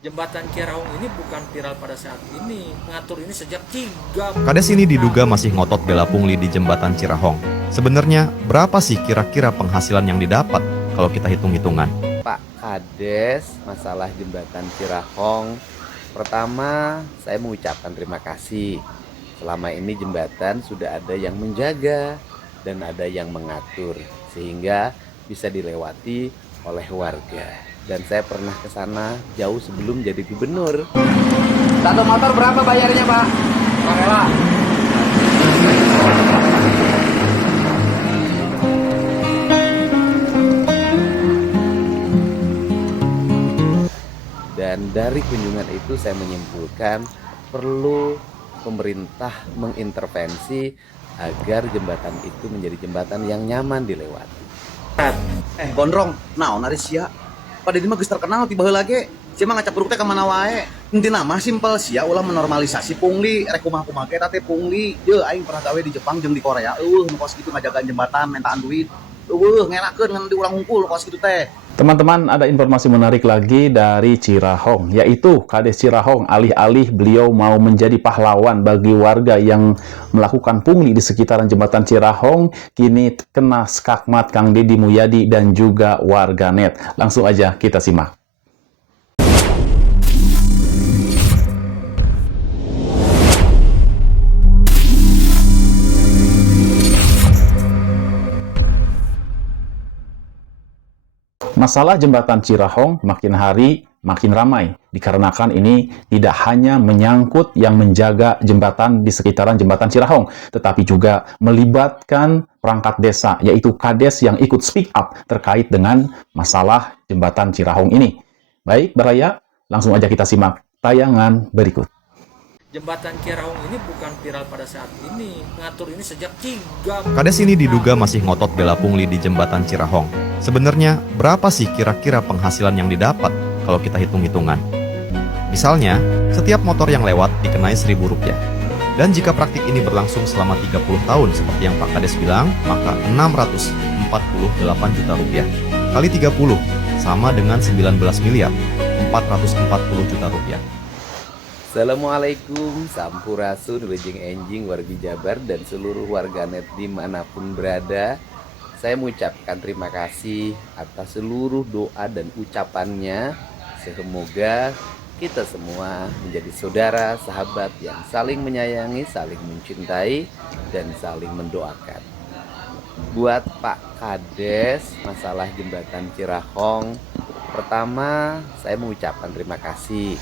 Jembatan Cirahong ini bukan viral pada saat ini, mengatur ini sejak 3. Kades ini diduga masih ngotot bela pungli di jembatan Cirahong. Sebenarnya berapa sih kira-kira penghasilan yang didapat kalau kita hitung-hitungan? Pak Kades, masalah jembatan Cirahong. Pertama, saya mengucapkan terima kasih. Selama ini jembatan sudah ada yang menjaga dan ada yang mengatur sehingga bisa dilewati oleh warga. Dan saya pernah ke sana jauh sebelum jadi gubernur. Satu motor berapa bayarnya, Pak? Rela. Dan dari kunjungan itu saya menyimpulkan perlu pemerintah mengintervensi agar jembatan itu menjadi jembatan yang nyaman dilewati. Gondrong, naon ari sia? Pada di mah geus terkenal ti baheula ge. Sia mah ngacap buruk teh ka mana wae. Intina mah simpel sia ulah menormalisasi pungli, rek kumaha-kumaha ge teh pungli. Ye aing pernah gawe di Jepang jeung di Korea. Nu kos kitu ngajagaan jembatan, mentaan duit. Ngelakeun ngan diulang hungkul kos kitu teh. Teman-teman, ada informasi menarik lagi dari Cirahong, yaitu Kades Cirahong alih-alih beliau mau menjadi pahlawan bagi warga yang melakukan pungli di sekitaran jembatan Cirahong, kini kena skakmat Kang Deddy Mulyadi dan juga warganet. Langsung aja kita simak. Masalah jembatan Cirahong makin hari makin ramai, dikarenakan ini tidak hanya menyangkut yang menjaga jembatan di sekitaran jembatan Cirahong, tetapi juga melibatkan perangkat desa, yaitu Kades yang ikut speak up terkait dengan masalah jembatan Cirahong ini. Baik, Baraya, langsung aja kita simak tayangan berikut. Jembatan Cirahong ini bukan viral pada saat ini, mengatur ini sejak 3. Kades ini diduga masih ngotot bela pungli di jembatan Cirahong. Sebenarnya berapa sih kira-kira penghasilan yang didapat kalau kita hitung-hitungan? Misalnya, setiap motor yang lewat dikenai Rp1.000. Dan jika praktik ini berlangsung selama 30 tahun seperti yang Pak Kades bilang, maka Rp648 juta kali 30 sama dengan 19 miliar 440 juta rupiah. Assalamualaikum, sampurasun, wilujeng enjing, wargi Jabar dan seluruh warganet dimanapun berada. Saya mengucapkan terima kasih atas seluruh doa dan ucapannya. Semoga kita semua menjadi saudara, sahabat yang saling menyayangi, saling mencintai, dan saling mendoakan. Buat Pak Kades, masalah jembatan Cirahong, pertama saya mengucapkan terima kasih.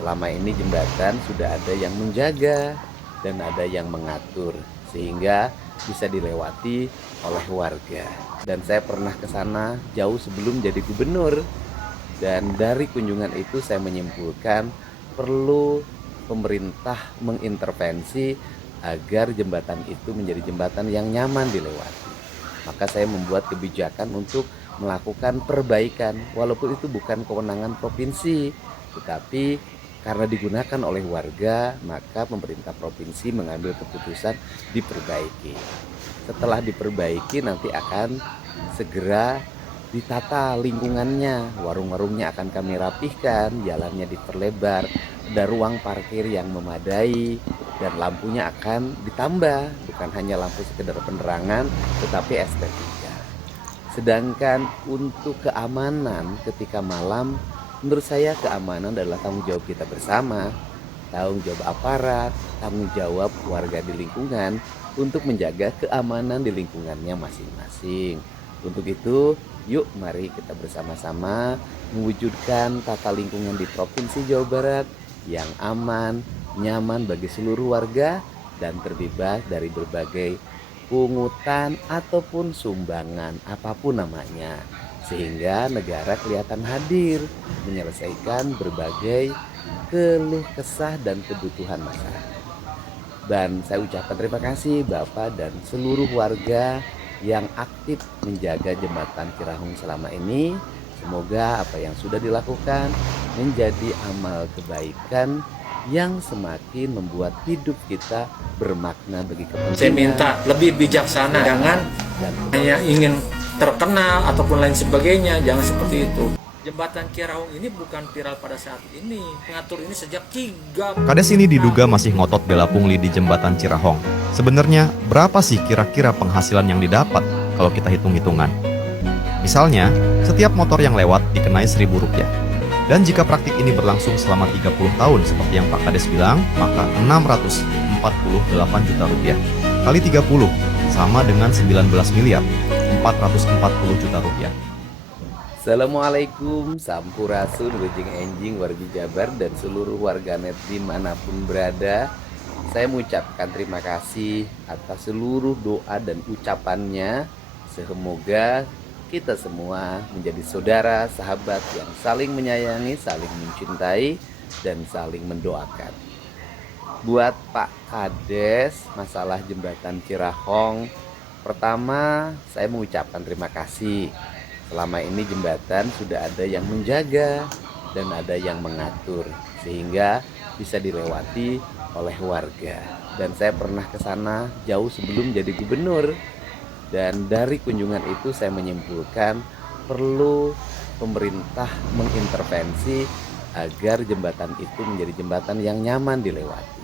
Selama ini jembatan sudah ada yang menjaga dan ada yang mengatur sehingga bisa dilewati oleh warga. Dan saya pernah ke sana jauh sebelum jadi gubernur. Dan dari kunjungan itu saya menyimpulkan perlu pemerintah mengintervensi agar jembatan itu menjadi jembatan yang nyaman dilewati. Maka saya membuat kebijakan untuk melakukan perbaikan walaupun itu bukan kewenangan provinsi, tetapi karena digunakan oleh warga, maka pemerintah provinsi mengambil keputusan diperbaiki. Setelah diperbaiki nanti akan segera ditata lingkungannya. Warung-warungnya akan kami rapihkan, jalannya diperlebar, ada ruang parkir yang memadai, dan lampunya akan ditambah. Bukan hanya lampu sekedar penerangan, tetapi estetika. Sedangkan untuk keamanan ketika malam, menurut saya keamanan adalah tanggung jawab kita bersama, tanggung jawab aparat, tanggung jawab warga di lingkungan untuk menjaga keamanan di lingkungannya masing-masing. Untuk itu, yuk mari kita bersama-sama mewujudkan tata lingkungan di Provinsi Jawa Barat yang aman, nyaman bagi seluruh warga, dan terbebas dari berbagai pungutan ataupun sumbangan apapun namanya. Sehingga negara kelihatan hadir menyelesaikan berbagai keluh kesah dan kebutuhan masyarakat. Dan saya ucapkan terima kasih Bapak dan seluruh warga yang aktif menjaga jembatan Cirahong selama ini. Semoga apa yang sudah dilakukan menjadi amal kebaikan yang semakin membuat hidup kita bermakna bagi kepentingan. Saya minta lebih bijaksana, jangan hanya ingin terkenal ataupun lain sebagainya, jangan seperti itu. Jembatan Cirahong ini bukan viral pada saat ini. Mengatur ini sejak 3. Kades ini diduga masih ngotot bela pungli di jembatan Cirahong. Sebenarnya, berapa sih kira-kira penghasilan yang didapat kalau kita hitung-hitungan? Misalnya, setiap motor yang lewat dikenai Rp1.000. Dan jika praktik ini berlangsung selama 30 tahun seperti yang Pak Kades bilang, maka 648 juta rupiah kali 30 sama dengan 19 miliar 440 juta rupiah. Assalamualaikum, sampurasun, wejeng enjing, wargi Jabar, dan seluruh warganet dimanapun berada. Saya mengucapkan terima kasih atas seluruh doa dan ucapannya. Semoga kita semua menjadi saudara, sahabat yang saling menyayangi, saling mencintai, dan saling mendoakan. Buat Pak Kades, masalah jembatan Cirahong, pertama saya mengucapkan terima kasih. Selama ini jembatan sudah ada yang menjaga dan ada yang mengatur sehingga bisa dilewati oleh warga. Dan saya pernah ke sana jauh sebelum jadi gubernur. Dan dari kunjungan itu saya menyimpulkan perlu pemerintah mengintervensi agar jembatan itu menjadi jembatan yang nyaman dilewati.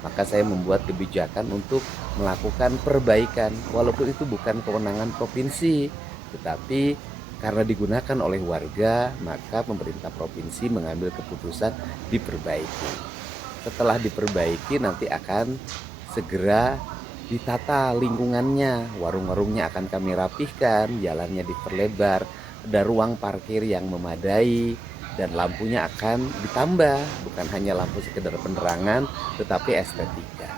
Maka saya membuat kebijakan untuk melakukan perbaikan walaupun itu bukan kewenangan provinsi, tetapi karena digunakan oleh warga, maka pemerintah provinsi mengambil keputusan diperbaiki. Setelah diperbaiki nanti akan segera ditata lingkungannya. Warung-warungnya akan kami rapihkan, jalannya diperlebar, ada ruang parkir yang memadai, dan lampunya akan ditambah. Bukan hanya lampu sekedar penerangan, tetapi estetika.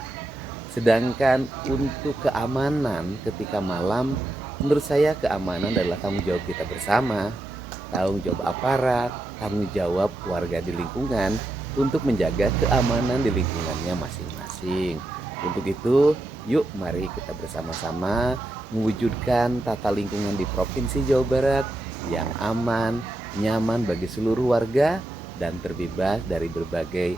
Sedangkan untuk keamanan ketika malam, menurut saya keamanan adalah tanggung jawab kita bersama, tanggung jawab aparat, tanggung jawab warga di lingkungan untuk menjaga keamanan di lingkungannya masing-masing. Untuk itu, yuk mari kita bersama-sama mewujudkan tata lingkungan di Provinsi Jawa Barat yang aman, nyaman bagi seluruh warga, dan terbebas dari berbagai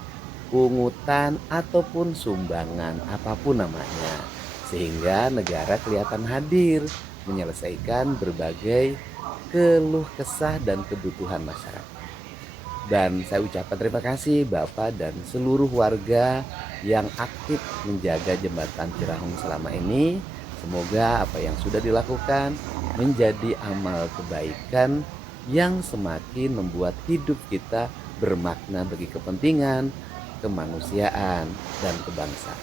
pungutan ataupun sumbangan apapun namanya. Sehingga negara kelihatan hadir menyelesaikan berbagai keluh kesah dan kebutuhan masyarakat. Dan saya ucapkan terima kasih Bapak dan seluruh warga yang aktif menjaga jembatan Cirahong selama ini. Semoga apa yang sudah dilakukan menjadi amal kebaikan yang semakin membuat hidup kita bermakna bagi kepentingan, kemanusiaan, dan kebangsaan.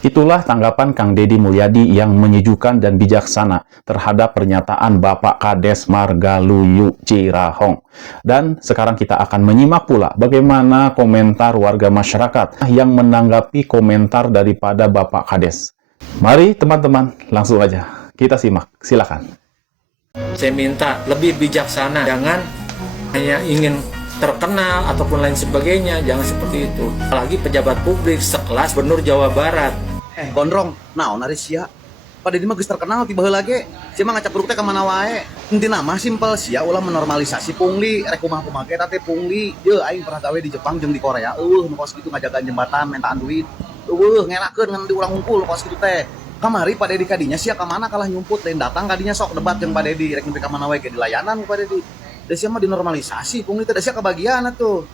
Itulah tanggapan Kang Deddy Mulyadi yang menyejukkan dan bijaksana terhadap pernyataan Bapak Kades Margaluyu Cirahong. Dan sekarang kita akan menyimak pula bagaimana komentar warga masyarakat yang menanggapi komentar daripada Bapak Kades. Mari teman-teman, langsung aja kita simak, silakan. Saya minta lebih bijaksana, jangan hanya ingin terkenal ataupun lain sebagainya, jangan seperti itu. Apalagi pejabat publik sekelas Gubernur Jawa Barat. Gondrong, naon ari sia? Pada di mah geus terkenal tiba heula ge. Sia mah ngacap buruk teh ka mana wae. Intina mah simpel sia ulah menormalisasi pungli, rek kumaha-kumaha ge teh pungli. Ye aing pernah gawe di Jepang jeung di Korea. Nu kos kitu ngajagaan jembatan, mentaan duit. Ngelakeun ngan diulang ngumpul kos kitu teh. Kamari Pak Dedi kadinya sia ka mana kalah nyumput lain datang kadinya sok debat jeung Pak Dedi rek nepi ka mana wae ge di layanan ku Pak Dedi. Da sia mah dinormalisasi pungli teh da sia kebagian atuh.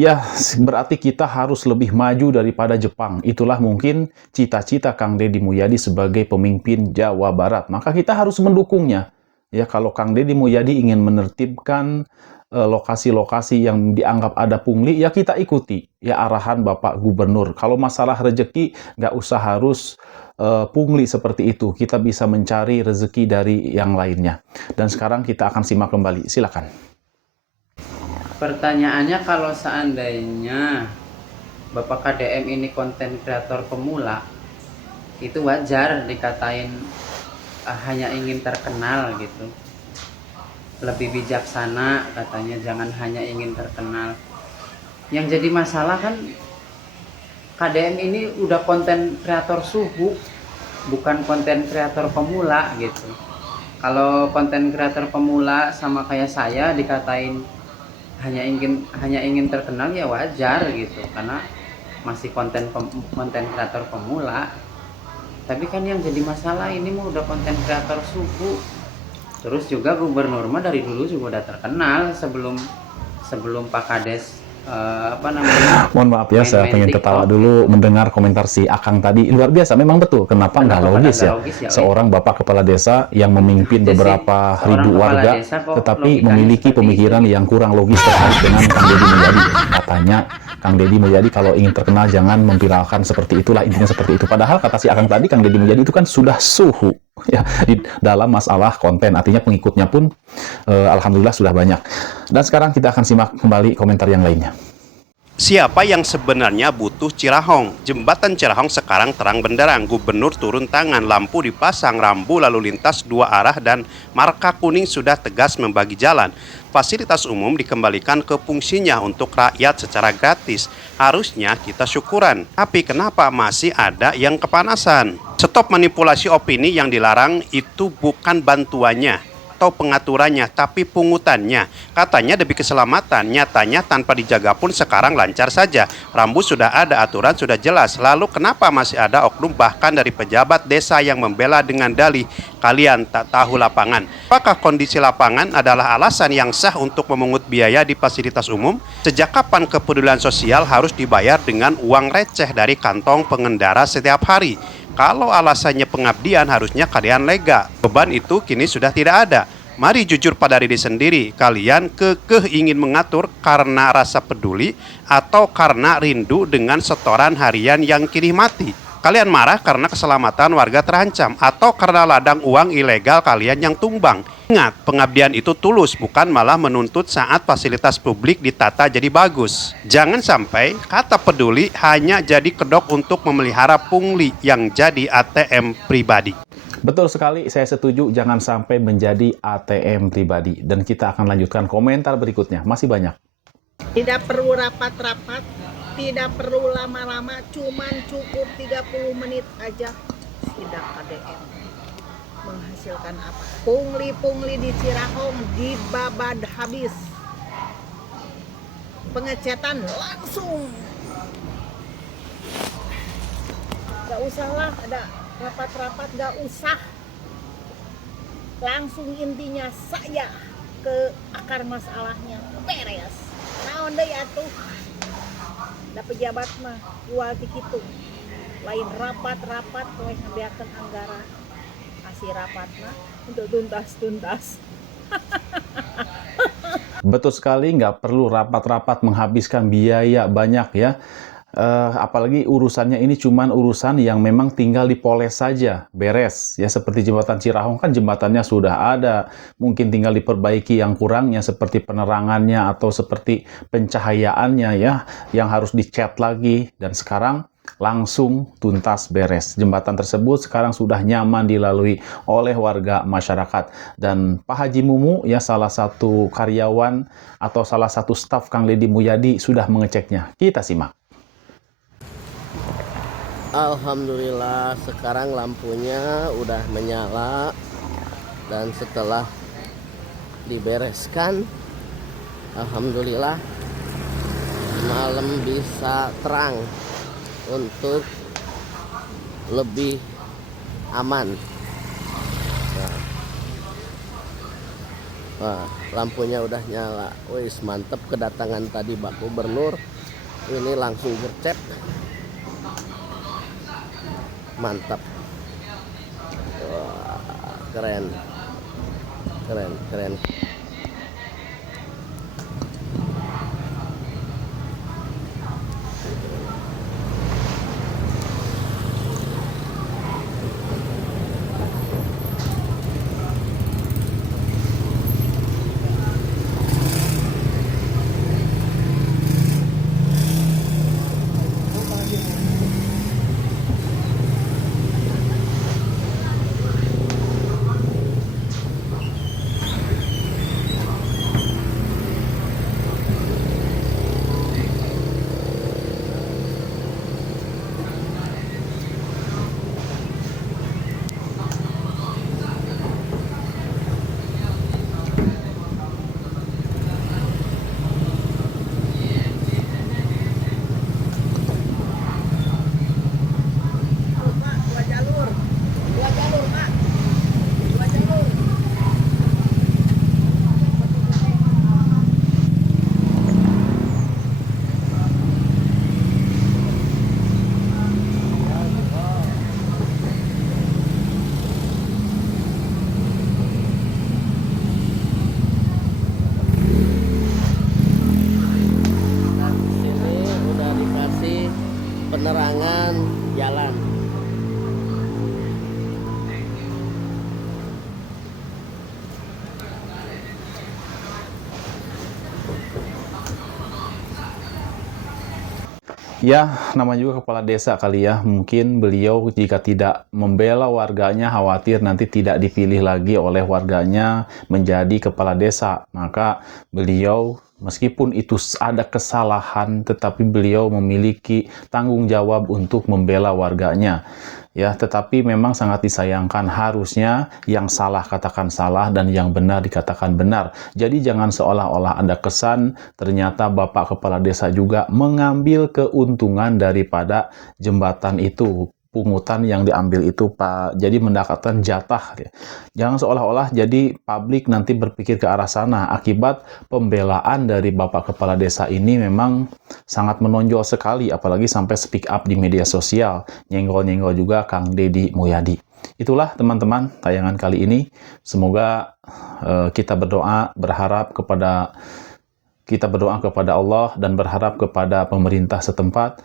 Ya, berarti kita harus lebih maju daripada Jepang. Itulah mungkin cita-cita Kang Deddy Mulyadi sebagai pemimpin Jawa Barat. Maka kita harus mendukungnya. Ya, kalau Kang Deddy Mulyadi ingin menertibkan lokasi-lokasi yang dianggap ada pungli, ya kita ikuti ya arahan Bapak Gubernur. Kalau masalah rezeki, nggak usah harus pungli seperti itu. Kita bisa mencari rezeki dari yang lainnya. Dan sekarang kita akan simak kembali. Silakan. Pertanyaannya, kalau seandainya Bapak KDM ini konten kreator pemula, itu wajar dikatain hanya ingin terkenal gitu. Lebih bijaksana katanya, jangan hanya ingin terkenal. Yang jadi masalah kan KDM ini udah konten kreator suhu, bukan konten kreator pemula gitu. Kalau konten kreator pemula sama kayak saya dikatain hanya ingin terkenal, ya wajar gitu, karena masih konten kreator pemula. Tapi kan yang jadi masalah ini mah udah konten kreator suhu, Terus juga gubernur mah dari dulu juga udah terkenal sebelum Pak Kades Mohon maaf ya, saya pengen ketawa dulu mendengar komentar si Akang tadi. Luar biasa, memang betul. Kenapa nggak logis ya? Seorang bapak kepala desa yang memimpin beberapa ribu warga, tetapi memiliki pemikiran yang kurang logis terkait dengan Kang Deddy Mulyadi. Katanya Kang Deddy Mulyadi kalau ingin terkenal jangan memviralkan seperti itulah, intinya seperti itu. Padahal kata si Akang tadi, Kang Deddy Mulyadi itu kan sudah suhu ya di dalam masalah konten. Artinya pengikutnya pun alhamdulillah sudah banyak. Dan sekarang kita akan simak kembali komentar yang lainnya. Siapa yang sebenarnya butuh Cirahong? Jembatan Cirahong sekarang terang benderang. Gubernur turun tangan, lampu dipasang, rambu lalu lintas 2 arah dan marka kuning sudah tegas membagi jalan. Fasilitas umum dikembalikan ke fungsinya untuk rakyat secara gratis. Harusnya kita syukuran. Tapi kenapa masih ada yang kepanasan? Stop manipulasi opini. Yang dilarang itu bukan bantuannya atau pengaturannya, tapi pungutannya. Katanya demi keselamatan, nyatanya tanpa dijaga pun sekarang lancar saja. Rambu sudah ada, aturan sudah jelas. Lalu kenapa masih ada oknum bahkan dari pejabat desa yang membela dengan dalih kalian tak tahu lapangan? Apakah kondisi lapangan adalah alasan yang sah untuk memungut biaya di fasilitas umum? Sejak kapan kepedulian sosial harus dibayar dengan uang receh dari kantong pengendara setiap hari? Kalau alasannya pengabdian, harusnya kalian lega. Beban itu kini sudah tidak ada. Mari jujur pada diri sendiri. Kalian kekeh ingin mengatur karena rasa peduli atau karena rindu dengan setoran harian yang kini mati? Kalian marah karena keselamatan warga terancam atau karena ladang uang ilegal kalian yang tumbang? Ingat, pengabdian itu tulus, bukan malah menuntut saat fasilitas publik ditata jadi bagus. Jangan sampai kata peduli hanya jadi kedok untuk memelihara pungli yang jadi ATM pribadi. Betul sekali, saya setuju jangan sampai menjadi ATM pribadi. Dan kita akan lanjutkan komentar berikutnya, masih banyak. Tidak perlu rapat-rapat, tidak perlu lama-lama, cuman cukup 30 menit aja sidang KDM. Menghasilkan apa? Pungli-pungli di Cirahong dibabad habis. Pengecetan langsung. Gak usah lah ada rapat-rapat, gak usah. Langsung intinya saya ke akar masalahnya, beres. Naon deui atuh? Da pejabat mah jual ti kitu. Lain rapat-rapat poe ngabeakeun anggaran. Kasih rapat mah untuk tuntas-tuntas. Betul sekali, nggak perlu rapat-rapat menghabiskan biaya banyak ya. Apalagi urusannya ini cuman urusan yang memang tinggal dipoles saja, beres. Ya seperti jembatan Cirahong kan jembatannya sudah ada, mungkin tinggal diperbaiki yang kurangnya seperti penerangannya atau seperti pencahayaannya ya, yang harus dicat lagi. Dan sekarang langsung tuntas beres. Jembatan tersebut sekarang sudah nyaman dilalui oleh warga masyarakat. Dan Pak Haji Mumu ya salah satu karyawan atau salah satu staf Kang Deddy Mulyadi sudah mengeceknya. Kita simak. Alhamdulillah sekarang lampunya udah menyala dan setelah dibereskan alhamdulillah malam bisa terang untuk lebih aman. Nah, lampunya udah nyala. Wis mantep kedatangan tadi Pak Gubernur. Ini langsung gercep. Mantap. Wah, keren. Keren. Ya, nama juga kepala desa kali ya. Mungkin beliau jika tidak membela warganya, khawatir nanti tidak dipilih lagi oleh warganya menjadi kepala desa. Maka beliau, meskipun itu ada kesalahan, tetapi beliau memiliki tanggung jawab untuk membela warganya. Ya, tetapi memang sangat disayangkan, harusnya yang salah katakan salah dan yang benar dikatakan benar. Jadi jangan seolah-olah ada kesan ternyata Bapak Kepala Desa juga mengambil keuntungan daripada jembatan itu. Pungutan yang diambil itu, Pak, jadi mendapatkan jatah. Jangan seolah-olah jadi publik nanti berpikir ke arah sana. Akibat pembelaan dari Bapak Kepala Desa ini memang sangat menonjol sekali, apalagi sampai speak up di media sosial, nyenggol-nyenggol juga Kang Deddy Mulyadi. Itulah teman-teman tayangan kali ini. Semoga kita berdoa kepada Allah dan berharap kepada pemerintah setempat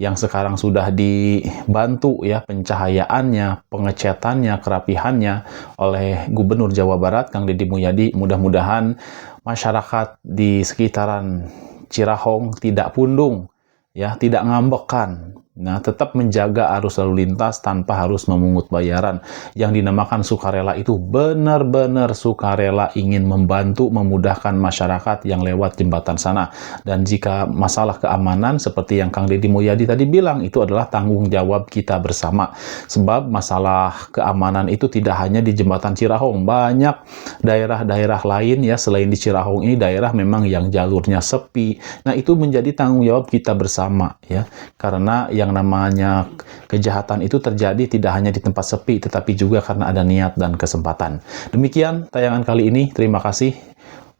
yang sekarang sudah dibantu ya pencahayaannya, pengecatannya, kerapihannya oleh Gubernur Jawa Barat Kang Deddy Mulyadi. Mudah-mudahan masyarakat di sekitaran Cirahong tidak pundung, ya, tidak ngambekan. Nah, tetap menjaga arus lalu lintas tanpa harus memungut bayaran. Yang dinamakan sukarela itu benar-benar sukarela ingin membantu, memudahkan masyarakat yang lewat jembatan sana. Dan jika masalah keamanan, seperti yang Kang Deddy Mulyadi tadi bilang, itu adalah tanggung jawab kita bersama. Sebab masalah keamanan itu tidak hanya di jembatan Cirahong. Banyak daerah-daerah lain ya, selain di Cirahong ini, daerah memang yang jalurnya sepi. Nah, itu menjadi tanggung jawab kita bersama ya. Karena yang namanya kejahatan itu terjadi tidak hanya di tempat sepi, tetapi juga karena ada niat dan kesempatan. Demikian tayangan kali ini. Terima kasih.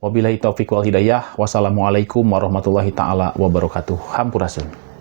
Wabillahi taufiq wal hidayah. Wassalamualaikum warahmatullahi taala wabarakatuh. Hampurasun.